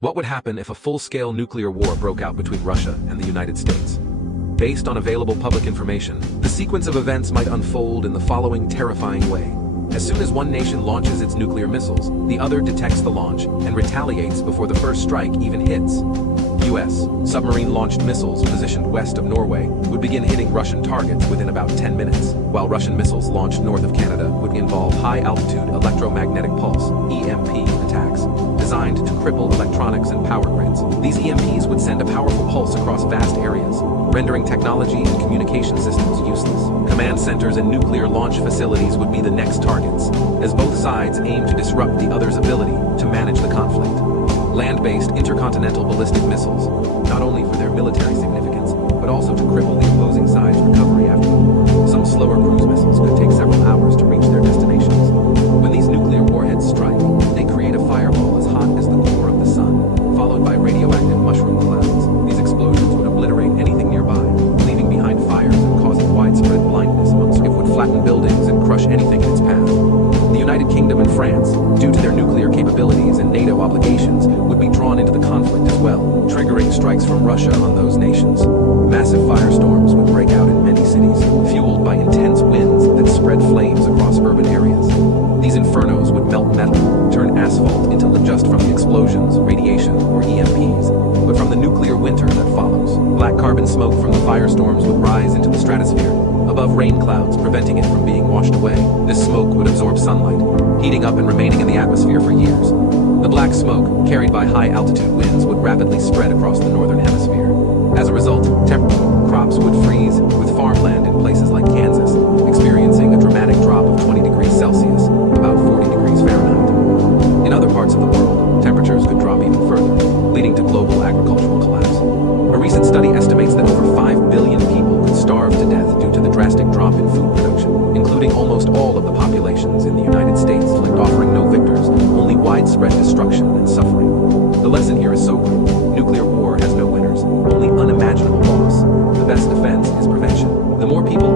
What would happen if a full-scale nuclear war broke out between Russia and the United States? Based on available public information, the sequence of events might unfold in the following terrifying way. As soon as one nation launches its nuclear missiles, the other detects the launch and retaliates before the first strike even hits. US submarine-launched missiles positioned west of Norway would begin hitting Russian targets within about 10 minutes, while Russian missiles launched north of Canada would involve high-altitude electromagnetic pulse (EMP) attacks designed to cripple electronics and power grids. These EMPs would send a powerful pulse across vast areas, rendering technology and communication systems useless. Command centers and nuclear launch facilities would be the next targets, as both sides aim to disrupt the other's ability to manage the conflict. Land-based intercontinental ballistic missiles, not only for their military significance, but also to cripple the opposing side's recovery after the war. Some slower cruise missiles could take several hours to reach their destinations. When these nuclear warheads strike, they create a fireball as hot as the core of the sun, followed by radioactive mushroom clouds. These explosions would obliterate anything nearby, leaving behind fires and causing widespread blindness amongst it would flatten buildings and crush anything in its path. The United Kingdom and France, due to their nuclear capabilities and NATO obligations, would be drawn into the conflict as well, triggering strikes from Russia on those nations. Massive firestorms would break out in many cities, fueled by intense winds that spread flames across urban areas. These infernos would melt metal, turn asphalt into just from the explosions, radiation, or EMPs, but from the nuclear winter that follows. Black carbon smoke from the firestorms would rise into the stratosphere, above rain clouds, preventing it from being washed away. This smoke would absorb sunlight, heating up and remaining in the atmosphere for years. The black smoke, carried by high-altitude winds, would rapidly spread across the northern hemisphere. As a result, crops would freeze, with farmland in places like Kansas experiencing a dramatic drop of 20 degrees Celsius, about 40 degrees Fahrenheit. In other parts of the world, temperatures could drop even further, leading to global agricultural collapse. A recent study estimates that over 5 billion people could starve to death due to the drastic drop in food production, including almost all of the populations in the United States, offering no victors, only widespread destruction and suffering. The lesson here is sobering. Nuclear war has no winners, only unimaginable loss. The best defense is prevention. The more people